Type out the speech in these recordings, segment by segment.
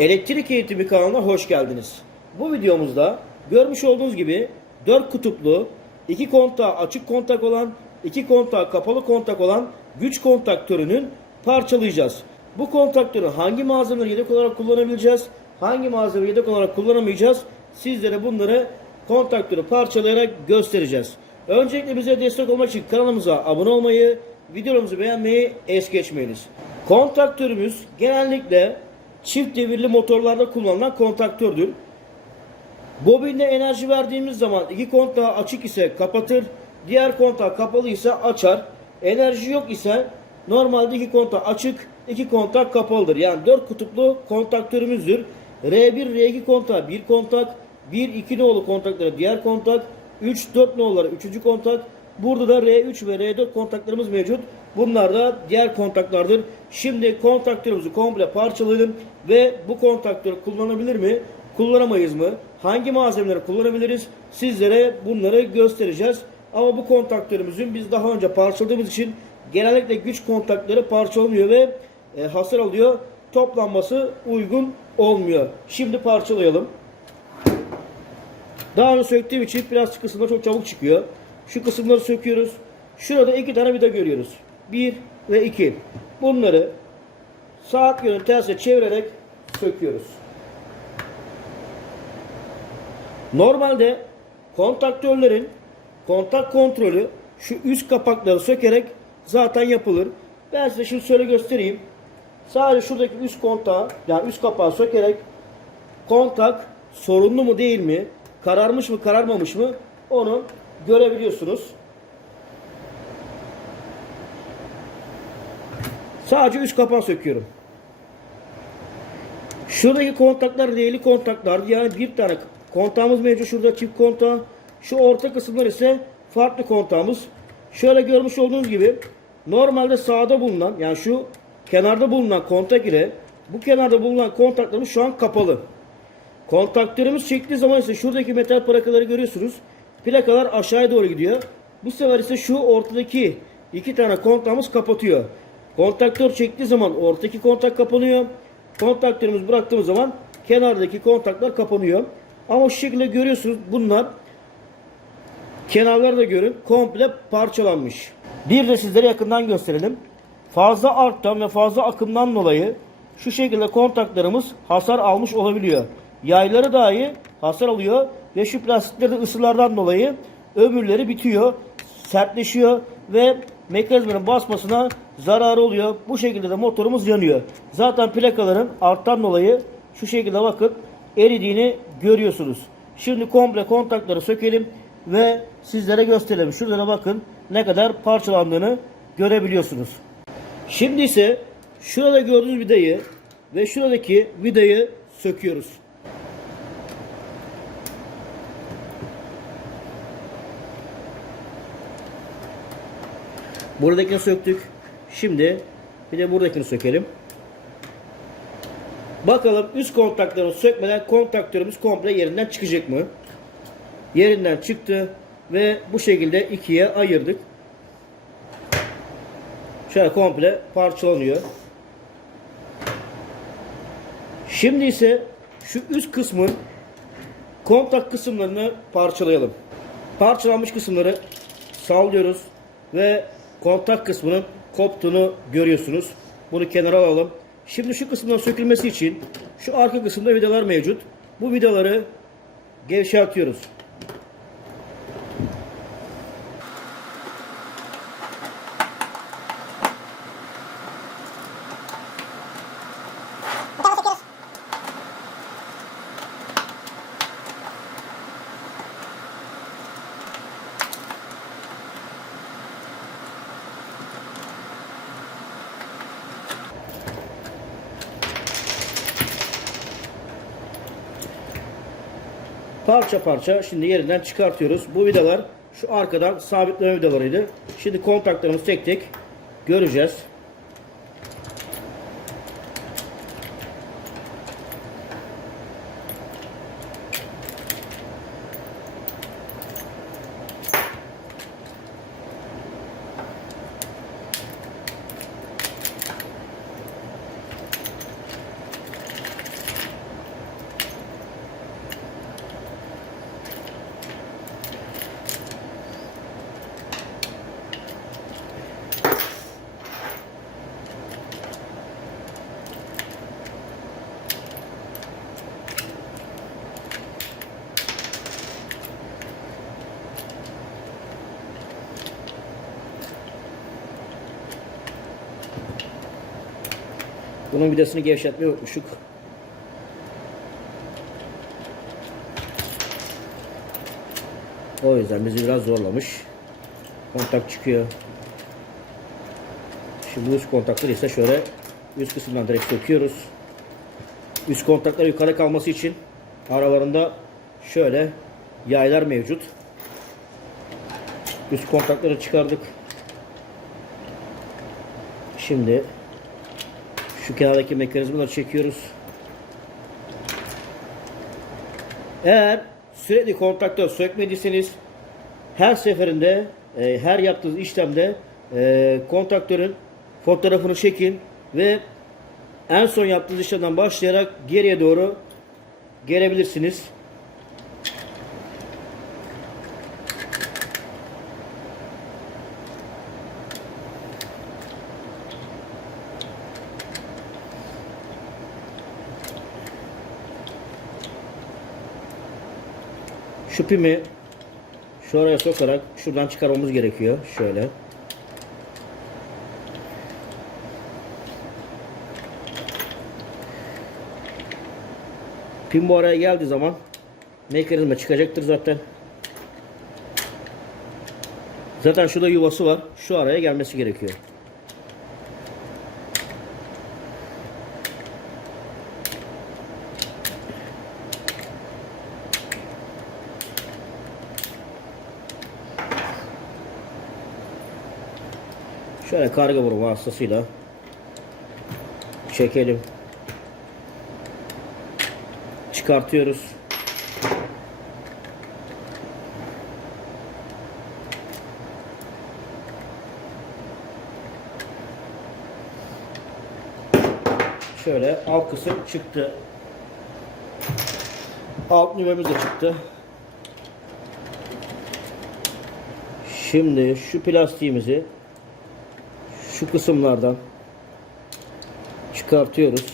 Elektrik Eğitimi kanalına hoş geldiniz. Bu videomuzda görmüş olduğunuz gibi 4 kutuplu, 2 kontağı açık kontak olan, 2 kontağı kapalı kontak olan güç kontaktörünün parçalayacağız. Bu kontaktörü hangi malzemeleri yedek olarak kullanabileceğiz, hangi malzemeleri yedek olarak kullanamayacağız sizlere bunları kontaktörü parçalayarak göstereceğiz. Öncelikle bize destek olmak için kanalımıza abone olmayı, videolarımızı beğenmeyi es geçmeyiniz. Kontaktörümüz genellikle çift devirli motorlarda kullanılan kontaktördür. Bobine enerji verdiğimiz zaman iki kontağı açık ise kapatır, diğer kontak kapalı ise açar. Enerji yok ise normalde iki kontak açık, iki kontak kapalıdır. Yani dört kutuplu kontaktörümüzdür. R1, R2 kontak bir kontak, 1, 2 nolu kontakları diğer kontak, 3, 4 noluları üçüncü kontak. Burada da R3 ve R4 kontaklarımız mevcut. Bunlar da diğer kontaklardır. Şimdi kontaktörümüzü komple parçalayalım ve bu kontaktörü kullanabilir mi? Kullanamayız mı? Hangi malzemeleri kullanabiliriz? Sizlere bunları göstereceğiz. Ama bu kontaktörümüzün biz daha önce parçaladığımız için genellikle güç kontakları parçalanıyor ve e, hasar alıyor. Toplanması uygun olmuyor. Şimdi parçalayalım. Daha önce söktüğüm için plastik kısımlar çok çabuk çıkıyor. Şu kısımları söküyoruz. Şurada iki tane vida görüyoruz. Bir ve iki. Bunları saat yönü tersine çevirerek söküyoruz. Normalde kontaktörlerin kontak kontrolü şu üst kapakları sökerek zaten yapılır. Ben size şimdi şöyle göstereyim. Sadece şuradaki üst kontağı yani üst kapağı sökerek kontak sorunlu mu değil mi, kararmış mı kararmamış mı onu görebiliyorsunuz. Sadece üst kapağı söküyorum. Şuradaki kontaklar değerli kontaklar. Yani bir tane kontağımız mevcut. Şurada çift kontağı. Şu orta kısımlar ise farklı kontağımız. Şöyle görmüş olduğunuz gibi normalde sağda bulunan yani şu kenarda bulunan kontak ile bu kenarda bulunan kontaklarımız şu an kapalı. Kontaktörümüz çektiği zaman ise şuradaki metal plakaları görüyorsunuz. Plakalar aşağıya doğru gidiyor. Bu sefer ise şu ortadaki iki tane kontağımız kapatıyor. Kontaktör çektiği zaman ortadaki kontak kapanıyor. Kontaktörümüz bıraktığımız zaman kenardaki kontaklar kapanıyor. Ama şu şekilde görüyorsunuz bunlar kenarları da görün komple parçalanmış. Bir de sizlere yakından gösterelim. Fazla arttan ve fazla akımdan dolayı şu şekilde kontaklarımız hasar almış olabiliyor. Yayları dahi hasar alıyor ve şu plastiklerde ısılardan dolayı ömürleri bitiyor, sertleşiyor ve mekanizmanın basmasına zararı oluyor. Bu şekilde de motorumuz yanıyor. Zaten plakaların arttan dolayı şu şekilde bakın eridiğini görüyorsunuz. Şimdi komple kontakları sökelim ve sizlere gösterelim. Şurada bakın ne kadar parçalandığını görebiliyorsunuz. Şimdi ise şurada gördüğünüz vidayı ve şuradaki vidayı söküyoruz. Buradakini söktük. Şimdi bir de buradakini sökelim. Bakalım üst kontakları sökmeden kontaktörümüz komple yerinden çıkacak mı? Yerinden çıktı ve bu şekilde ikiye ayırdık. Şöyle komple parçalanıyor. Şimdi ise şu üst kısmın kontak kısımlarını parçalayalım. Parçalanmış kısımları sallıyoruz ve kontak kısmının koptuğunu görüyorsunuz. Bunu kenara alalım. Şimdi şu kısımdan sökülmesi için şu arka kısımda vidalar mevcut. Bu vidaları gevşetiyoruz. Parça parça şimdi yerinden çıkartıyoruz. Bu vidalar şu arkadan sabitleme vidalarıydı. Şimdi kontaklarımızı tek tek göreceğiz. Bunun vidasını gevşetmeyi unutmuşuk. O yüzden bizi biraz zorlamış. Kontak çıkıyor. Şimdi üst kontakları ise şöyle üst kısımdan direkt söküyoruz. Üst kontaklar yukarı kalması için aralarında şöyle yaylar mevcut. Üst kontakları çıkardık. Şimdi şu kenardaki mekanizmaları çekiyoruz. Eğer sürekli kontaktör sökmediyseniz her seferinde e, her yaptığınız işlemde e, kontaktörün fotoğrafını çekin ve en son yaptığınız işlemden başlayarak geriye doğru gelebilirsiniz. Şu pimi şu araya sokarak şuradan çıkarmamız gerekiyor. Şöyle. Pin bu araya geldiği zaman mekanizma çıkacaktır zaten. Zaten şurada yuvası var. Şu araya gelmesi gerekiyor. Şöyle karga boru vasıtasıyla çekelim. Çıkartıyoruz. Şöyle alt kısım çıktı. Alt nüvemiz de çıktı. Şimdi şu plastiğimizi şu kısımlardan çıkartıyoruz.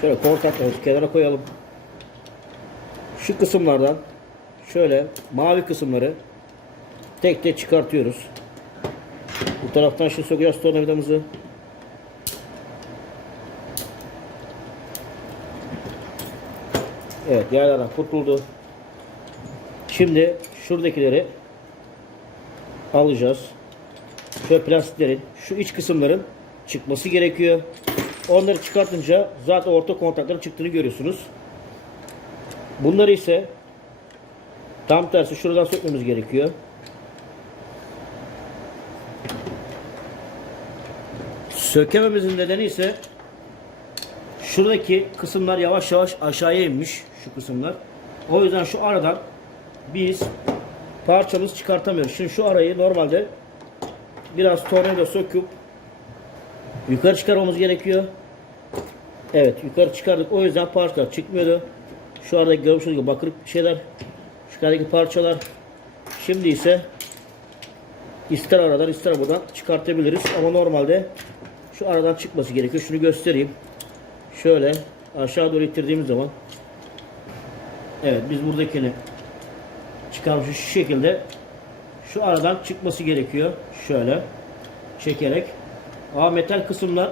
Şöyle kontaklarımızı kenara koyalım. Şu kısımlardan şöyle mavi kısımları tek tek çıkartıyoruz. Bu taraftan şimdi sökeceğiz tornavidamızı. Evet yaylardan kurtuldu. Şimdi şuradakileri alacağız. Şöyle plastiklerin şu iç kısımların çıkması gerekiyor. Onları çıkartınca zaten orta kontakların çıktığını görüyorsunuz. Bunları ise tam tersi şuradan sökmemiz gerekiyor. Sökememizin nedeni ise şuradaki kısımlar yavaş yavaş aşağıya inmiş şu kısımlar. O yüzden şu aradan biz parçamızı çıkartamıyoruz. Şimdi şu arayı normalde biraz tornavida söküp yukarı çıkarmamız gerekiyor. Evet yukarı çıkardık. O yüzden parçalar çıkmıyordu. Şu arada görmüş olduğunuz gibi bakır şeyler. Şu kadardaki parçalar. Şimdi ise ister aradan ister buradan çıkartabiliriz. Ama normalde şu aradan çıkması gerekiyor. Şunu göstereyim. Şöyle aşağı doğru ittirdiğimiz zaman Evet biz buradakini çıkarmışız şu şekilde şu aradan çıkması gerekiyor. Şöyle çekerek. Ama metal kısımlar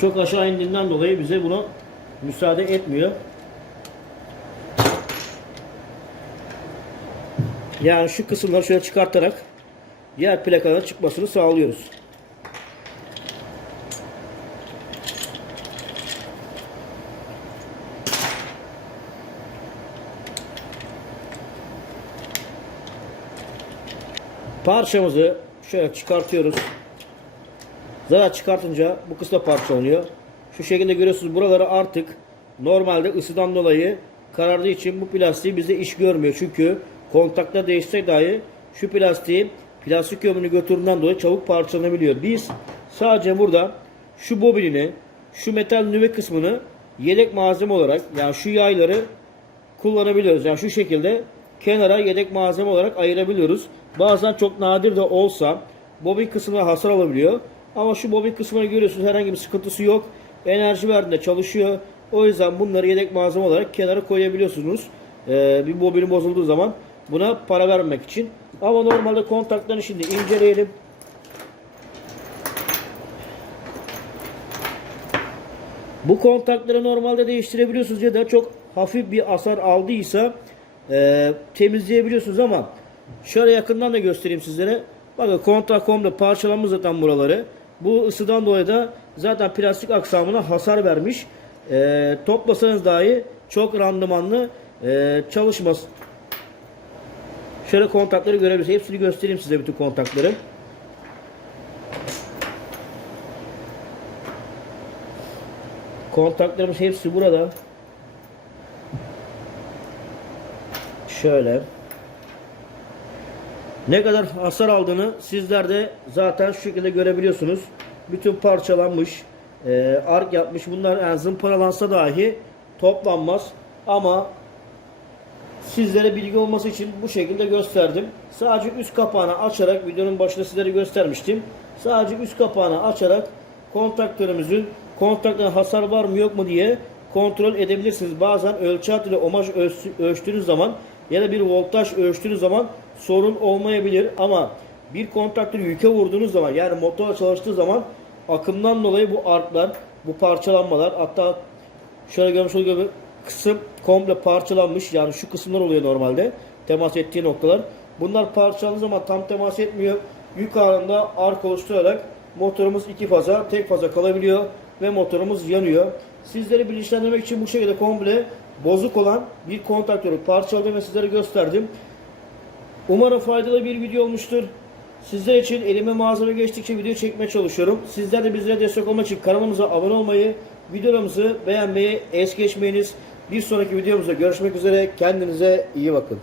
çok aşağı indiğinden dolayı bize bunu müsaade etmiyor. Yani şu kısımları şöyle çıkartarak diğer plakaların çıkmasını sağlıyoruz. Parçamızı şöyle çıkartıyoruz. Zarar çıkartınca bu kısma parçalanıyor. Şu şekilde görüyorsunuz buraları artık normalde ısıdan dolayı karardığı için bu plastiği bize iş görmüyor. Çünkü kontakta değişse dahi şu plastiği plastik ömrünü götürdüğünden dolayı çabuk parçalanabiliyor. Biz sadece burada şu bobinini, şu metal nüve kısmını yedek malzeme olarak yani şu yayları kullanabiliyoruz. Yani şu şekilde kenara yedek malzeme olarak ayırabiliyoruz. Bazen çok nadir de olsa bobin kısmına hasar alabiliyor. Ama şu bobin kısmını görüyorsunuz herhangi bir sıkıntısı yok. Enerji verdiğinde çalışıyor. O yüzden bunları yedek malzeme olarak kenara koyabiliyorsunuz. Ee, bir bobini bozulduğu zaman buna para vermek için. Ama normalde kontaklarını şimdi inceleyelim. Bu kontakları normalde değiştirebiliyorsunuz ya da çok hafif bir hasar aldıysa e, temizleyebiliyorsunuz ama şöyle yakından da göstereyim sizlere. Bakın kontak komple parçalanmış zaten buraları. Bu ısıdan dolayı da zaten plastik aksamına hasar vermiş. E, toplasanız dahi çok randımanlı e, çalışmaz. Şöyle kontakları görebilirsiniz. Hepsini göstereyim size bütün kontakları. Kontaklarımız hepsi burada. Şöyle. Ne kadar hasar aldığını sizler de zaten şu şekilde görebiliyorsunuz. Bütün parçalanmış, e, ark yapmış. Bunlar yani zımparalansa dahi toplanmaz. Ama sizlere bilgi olması için bu şekilde gösterdim. Sadece üst kapağını açarak videonun başında sizlere göstermiştim. Sadece üst kapağını açarak kontaktörümüzün kontakta hasar var mı yok mu diye kontrol edebilirsiniz. Bazen ölçat ile omaj ölç- ölçtüğünüz zaman ya da bir voltaj ölçtüğünüz zaman sorun olmayabilir ama bir kontaktörü yüke vurduğunuz zaman yani motor çalıştığı zaman akımdan dolayı bu arklar, bu parçalanmalar hatta şöyle görmüş olduğunuz gibi kısım komple parçalanmış. Yani şu kısımlar oluyor normalde. Temas ettiği noktalar. Bunlar parçalandığı zaman tam temas etmiyor. Yük ağırlığında ark oluşturarak motorumuz iki faza, tek faza kalabiliyor ve motorumuz yanıyor. Sizleri bilinçlendirmek için bu şekilde komple bozuk olan bir kontaktörü parçaladım ve sizlere gösterdim. Umarım faydalı bir video olmuştur. Sizler için elime malzeme geçtikçe video çekmeye çalışıyorum. Sizler de bizlere destek olmak için kanalımıza abone olmayı, videolarımızı beğenmeyi es geçmeyiniz. Bir sonraki videomuzda görüşmek üzere. Kendinize iyi bakın.